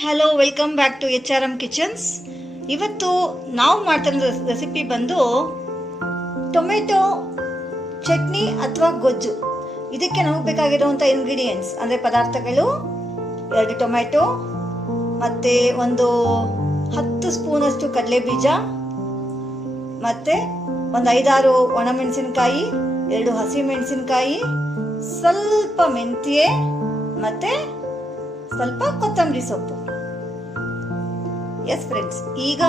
Hello, welcome back to HRM kitchens. ಇವತ್ತು ನಾವು ಮಾಡ್ತಿರೋ ರೆಸಿಪಿ ಬಂದು ಟೊಮೆಟೊ ಚಟ್ನಿ ಅಥವಾ ಗೊಜ್ಜು. ಇದಕ್ಕೆ ನಮಗೆ ಬೇಕಾಗಿರುವಂಥ ಇಂಗ್ರೀಡಿಯೆಂಟ್ಸ್ ಅಂದರೆ ಪದಾರ್ಥಗಳು 2 ಟೊಮೆಟೊ ಮತ್ತು ಒಂದು 10 ಸ್ಪೂನಷ್ಟು ಕಡಲೆ ಬೀಜ ಮತ್ತು ಒಂದು 5-6 ಒಣಮೆಣಸಿನಕಾಯಿ, 2 ಹಸಿಮೆಣಸಿನಕಾಯಿ, ಸ್ವಲ್ಪ ಮೆಂತ್ಯ ಮತ್ತು ಸ್ವಲ್ಪ ಕೊತ್ತಂಬರಿ ಸೊಪ್ಪು. ಎಸ್ ಫ್ರೆಂಡ್ಸ್, ಈಗ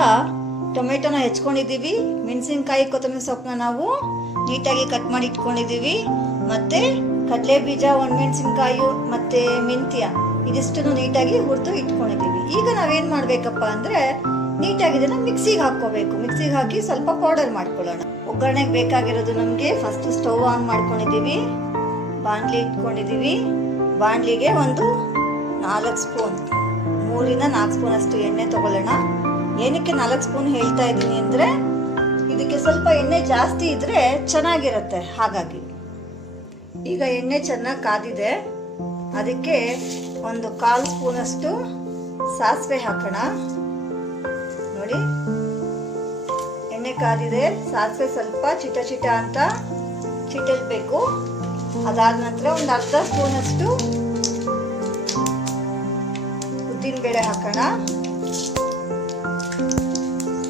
ಟೊಮೆಟೊನ ಹೆಚ್ಕೊಂಡಿದ್ದೀವಿ, ಮೆಣಸಿನಕಾಯಿ ಕೊತ್ತಂಬರಿ ಸೊಪ್ಪನ್ನ ನಾವು ನೀಟಾಗಿ ಕಟ್ ಮಾಡಿ ಇಟ್ಕೊಂಡಿದ್ದೀವಿ, ಮತ್ತು ಕಡಲೆ ಬೀಜ, ಒಣಮೆಣಸಿನಕಾಯಿ ಮತ್ತು ಮೆಂತ್ಯ ಇದಿಷ್ಟನ್ನು ನೀಟಾಗಿ ಹುರಿದು ಇಟ್ಕೊಂಡಿದ್ದೀವಿ. ಈಗ ನಾವೇನು ಮಾಡಬೇಕಪ್ಪ ಅಂದರೆ ನೀಟಾಗಿ ಇದನ್ನು ಮಿಕ್ಸಿಗೆ ಹಾಕ್ಕೋಬೇಕು. ಮಿಕ್ಸಿಗೆ ಹಾಕಿ ಸ್ವಲ್ಪ ಪೌಡರ್ ಮಾಡ್ಕೊಳ್ಳೋಣ. ಒಗ್ಗರಣೆಗೆ ಬೇಕಾಗಿರೋದು ನಮಗೆ ಫಸ್ಟ್ ಸ್ಟವ್ ಆನ್ ಮಾಡ್ಕೊಂಡಿದ್ದೀವಿ, ಬಾಣಲಿ ಇಟ್ಕೊಂಡಿದ್ದೀವಿ. ಬಾಣಲಿಗೆ ಒಂದು 4 ಸ್ಪೂನ್, 3-4 ಸ್ಪೂನ್ ಅಷ್ಟು ಎಣ್ಣೆ ತಗೊಳ್ಳೋಣ. ಏನಕ್ಕೆ 4 ಸ್ಪೂನ್ ಹೇಳ್ತಾ ಇದ್ದೀನಿ ಅಂದರೆ ಇದಕ್ಕೆ ಸ್ವಲ್ಪ ಎಣ್ಣೆ ಜಾಸ್ತಿ ಇದ್ದರೆ ಚೆನ್ನಾಗಿರುತ್ತೆ, ಹಾಗಾಗಿ. ಈಗ ಎಣ್ಣೆ ಚೆನ್ನಾಗಿ ಕಾದಿದೆ, ಅದಕ್ಕೆ ಒಂದು 1/4 ಸ್ಪೂನಷ್ಟು ಸಾಸಿವೆ ಹಾಕೋಣ. ನೋಡಿ, ಎಣ್ಣೆ ಕಾದಿದೆ, ಸಾಸಿವೆ ಸ್ವಲ್ಪ ಚಿಟ ಚಿಟ ಅಂತ ಚಿಟಲ್ಬೇಕು. ಅದಾದ ನಂತರ ಒಂದು 1/2 ಸ್ಪೂನಷ್ಟು ಉದ್ದಿನಬೇಳೆ ಹಾಕೋಣ.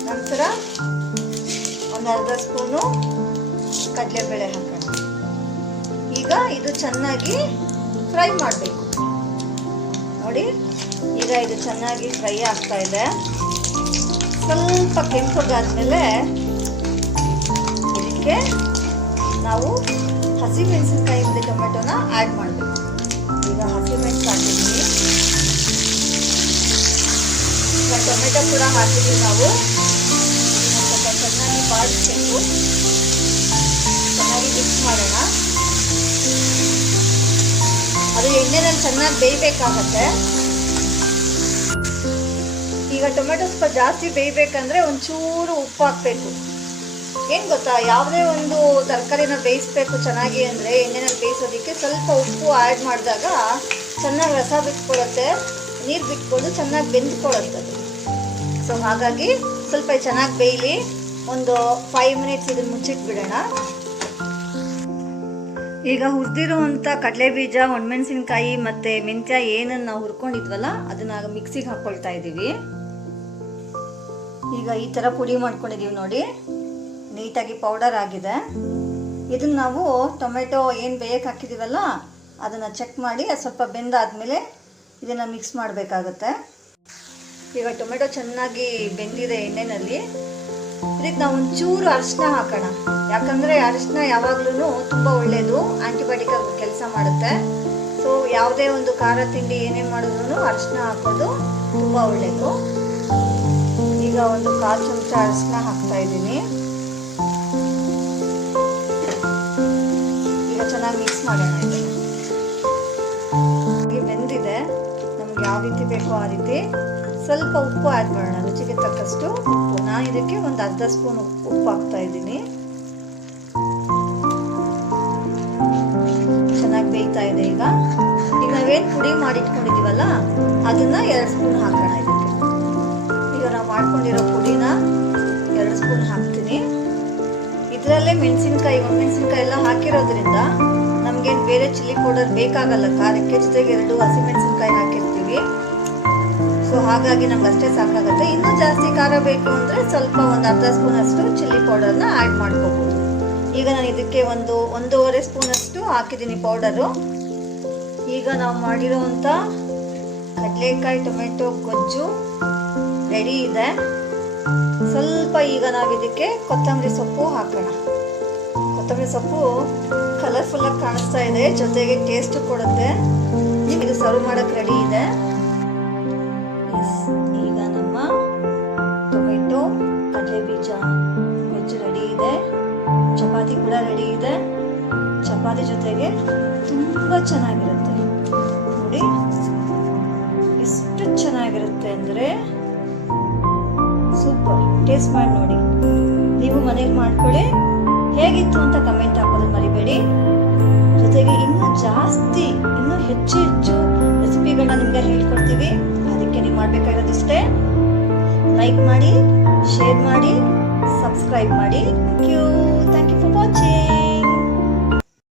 ನಂತರ ಒಂದು 1/2 ಸ್ಪೂನು ಕಡಲೆಬೇಳೆ ಹಾಕೋಣ. ಈಗ ಇದು ಚೆನ್ನಾಗಿ ಫ್ರೈ ಮಾಡಬೇಕು. ನೋಡಿ, ಈಗ ಇದು ಚೆನ್ನಾಗಿ ಫ್ರೈ ಆಗ್ತಾ ಇದೆ. ಸ್ವಲ್ಪ ಕೆಂಪಗಾದ್ಮೇಲೆ ಇದಕ್ಕೆ ನಾವು ಹಸಿಮೆಣಸಿನಕಾಯಿ ಮತ್ತು ಟೊಮೆಟೊನ ಆ್ಯಡ್ ಮಾಡಬೇಕು. ಈಗ ಹಸಿಮೆಣಸು ಹಾಕಿದ್ದೀವಿ, ಈಗ ಟೊಮೆಟೊ ಕೂಡ ಹಾಕಿದ್ದೀವಿ. ನಾವು ಸ್ವಲ್ಪ ಚೆನ್ನಾಗಿ ಬಾಡಿಸ್ಬೇಕು, ಚೆನ್ನಾಗಿ ಮಿಕ್ಸ್ ಮಾಡೋಣ. ಅದು ಎಣ್ಣೆನಲ್ಲಿ ಚೆನ್ನಾಗಿ ಬೇಯಬೇಕಾಗತ್ತೆ. ಈಗ ಟೊಮೆಟೊ ಸ್ವಲ್ಪ ಜಾಸ್ತಿ ಬೇಯಬೇಕಂದ್ರೆ ಒಂಚೂರು ಉಪ್ಪು ಹಾಕಬೇಕು. ಏನು ಗೊತ್ತಾ, ಯಾವುದೇ ಒಂದು ತರಕಾರಿನ ಬೇಯಿಸ್ಬೇಕು ಚೆನ್ನಾಗಿ ಅಂದರೆ ಎಣ್ಣೆನಲ್ಲಿ ಬೇಯಿಸೋದಕ್ಕೆ ಸ್ವಲ್ಪ ಉಪ್ಪು ಆ್ಯಡ್ ಮಾಡಿದಾಗ ಚೆನ್ನಾಗಿ ರಸ ಬಿಟ್ಕೊಳ್ಳುತ್ತೆ, ನೀರು ಬಿಟ್ಕೊಂಡು ಚೆನ್ನಾಗಿ ಬೆಂದ್ಕೊಳ್ಳುತ್ತೆ. ಸೊ ಹಾಗಾಗಿ ಸ್ವಲ್ಪ ಚೆನ್ನಾಗಿ ಬೇಯಲಿ. ಒಂದು 5 ಮಿನಿಟ್ಸ್ ಇದನ್ನು ಮುಚ್ಚಿಟ್ಬಿಡೋಣ. ಈಗ ಹುರಿದಿರುವಂಥ ಕಡಲೆ ಬೀಜ, ಒಣಮೆಣಸಿನಕಾಯಿ ಮತ್ತು ಮೆಂತ್ಯ ಏನನ್ನು ನಾವು ಹುರ್ಕೊಂಡಿದ್ವಲ್ಲ ಅದನ್ನು ಮಿಕ್ಸಿಗೆ ಹಾಕ್ಕೊಳ್ತಾ ಇದ್ದೀವಿ. ಈಗ ಈ ಥರ ಪುಡಿ ಮಾಡ್ಕೊಂಡಿದ್ದೀವಿ ನೋಡಿ, ನೀಟಾಗಿ ಪೌಡರ್ ಆಗಿದೆ. ಇದನ್ನು ನಾವು ಟೊಮೆಟೊ ಏನು ಬೇಯಕ್ಕೆ ಹಾಕಿದ್ದೀವಲ್ಲ ಅದನ್ನು ಚೆಕ್ ಮಾಡಿ ಅದು ಸ್ವಲ್ಪ ಬೆಂದಾದಮೇಲೆ ಇದನ್ನು ಮಿಕ್ಸ್ ಮಾಡಬೇಕಾಗುತ್ತೆ. ಈಗ ಟೊಮೆಟೊ ಚೆನ್ನಾಗಿ ಬೆಂದಿದೆ ಎಣ್ಣೆಯಲ್ಲಿ. ಇದಕ್ಕೆ ನಾವು ಒಂಚೂರು ಅರಿಶಿನ ಹಾಕೋಣ, ಯಾಕಂದರೆ ಅರಿಶಿನ ಯಾವಾಗಲೂ ತುಂಬ ಒಳ್ಳೆಯದು, ಆ್ಯಂಟಿಬಯೋಟಿಕ್ ಆಗಿ ಕೆಲಸ ಮಾಡುತ್ತೆ. ಸೊ ಯಾವುದೇ ಒಂದು ಖಾರ ತಿಂಡಿ ಏನೇ ಮಾಡಿದ್ರು ಅರಿಶಿನ ಹಾಕೋದು ತುಂಬ ಒಳ್ಳೆಯದು. ಈಗ ಒಂದು 1/4 ಚಮಚ ಅರಿಶಿನ ಹಾಕ್ತಾ ಇದ್ದೀನಿ. ಈಗ ಚೆನ್ನಾಗಿ ಮಿಕ್ಸ್ ಮಾಡೋಣ. ಇದನ್ನು ಬೆಂದಿದೆ, ನಮ್ಗೆ ಯಾವ ರೀತಿ ಬೇಕೋ ಆ ರೀತಿ ಸ್ವಲ್ಪ ಉಪ್ಪು ಆ್ಯಡ್ ಮಾಡೋಣ, ರುಚಿಗೆ ತಕ್ಕಷ್ಟು ಉಪ್ಪು. ನಾನು ಇದಕ್ಕೆ ಒಂದು 1/2 ಸ್ಪೂನ್ ಉಪ್ಪು ಹಾಕ್ತಾ ಇದ್ದೀನಿ. ಚೆನ್ನಾಗಿ ಬೇಯ್ತಾ ಇದೆ. ಈಗ ನಾವೇನು ಪುಡಿ ಮಾಡಿಟ್ಕೊಂಡಿದ್ದೀವಲ್ಲ ಅದನ್ನು 2 ಸ್ಪೂನ್ ಹಾಕೋಣ ಇದಕ್ಕೆ. ಈಗ ನಾವು ಮಾಡ್ಕೊಂಡಿರೋ ಪುಡಿನ 2 ಸ್ಪೂನ್ ಹಾಕ್ತೀನಿ. ಇದರಲ್ಲೇ ಮೆಣಸಿನ್ಕಾಯಿ, ಒಣಮೆಣಸಿನ್ಕಾಯಿ ಎಲ್ಲ ಹಾಕಿರೋದ್ರಿಂದ ನಮಗೇನು ಬೇರೆ ಚಿಲ್ಲಿ ಪೌಡರ್ ಬೇಕಾಗಲ್ಲ ಖಾರಕ್ಕೆ. ಜೊತೆಗೆ 2 ಹಸಿಮೆಣಸಿನ್ಕಾಯಿ ಹಾಕಿರ್ತೀವಿ, ಸೊ ಹಾಗಾಗಿ ನಮ್ಗೆ ಅಷ್ಟೇ ಸಾಕಾಗುತ್ತೆ. ಇನ್ನೂ ಜಾಸ್ತಿ ಖಾರ ಬೇಕು ಅಂದರೆ ಸ್ವಲ್ಪ ಒಂದು 1/2 ಸ್ಪೂನಷ್ಟು ಚಿಲ್ಲಿ ಪೌಡರ್ನ ಆ್ಯಡ್ ಮಾಡ್ಕೋಬೋದು. ಈಗ ನಾನು ಇದಕ್ಕೆ 1-1.5 ಸ್ಪೂನಷ್ಟು ಹಾಕಿದ್ದೀನಿ ಪೌಡರು. ಈಗ ನಾವು ಮಾಡಿರೋವಂಥ ಕಡಲೆಕಾಯಿ ಟೊಮೆಟೊ ಗೊಜ್ಜು ರೆಡಿ ಇದೆ. ಸ್ವಲ್ಪ ಈಗ ನಾವು ಇದಕ್ಕೆ ಕೊತ್ತಂಬರಿ ಸೊಪ್ಪು ಹಾಕೋಣ. ಕೊತ್ತಂಬರಿ ಸೊಪ್ಪು ಕಲರ್ಫುಲ್ಲಾಗಿ ಕಾಣಿಸ್ತಾ ಇದೆ, ಜೊತೆಗೆ ಟೇಸ್ಟು ಕೊಡುತ್ತೆ. ಇದು ಸರ್ವ್ ಮಾಡೋಕ್ಕೆ ರೆಡಿ ಇದೆ. ಈಗ ನಮ್ಮ ಟೊಮೆಟೊ ಕಡಲೆ ಬೀಜ ಗೊಜ್ಜು ರೆಡಿ ಇದೆ. ಚಪಾತಿ ಕೂಡ ರೆಡಿ ಇದೆ. ಚಪಾತಿ ಜೊತೆಗೆ ತುಂಬ ಚೆನ್ನಾಗಿರುತ್ತೆ ನೋಡಿ, ಎಷ್ಟು ಚೆನ್ನಾಗಿರುತ್ತೆ ಅಂದರೆ ಸೂಪರ್. ಟೇಸ್ಟ್ ಮಾಡಿ ನೋಡಿ, ನೀವು ಮನೇಲಿ ಮಾಡ್ಕೊಳ್ಳಿ. ಹೇಗಿತ್ತು ಅಂತ ಕಮೆಂಟ್ ಹಾಕೋದನ್ನು ಮರಿಬೇಡಿ. ಜೊತೆಗೆ ಇನ್ನೂ ಹೆಚ್ಚು ರೆಸಿಪಿಗಳನ್ನ ನಿಮಗೆ ಹೇಳ್ಕೊಡ್ತೀವಿ. ಅದಕ್ಕೆ ಅದಕ್ಕೆ ನೀವು ಮಾಡಬೇಕಾಗಿರೋದಿಷ್ಟೇ, ಲೈಕ್ ಮಾಡಿ, ಶೇರ್ ಮಾಡಿ, ಸಬ್ಸ್ಕ್ರೈಬ್ ಮಾಡಿ. Thank you.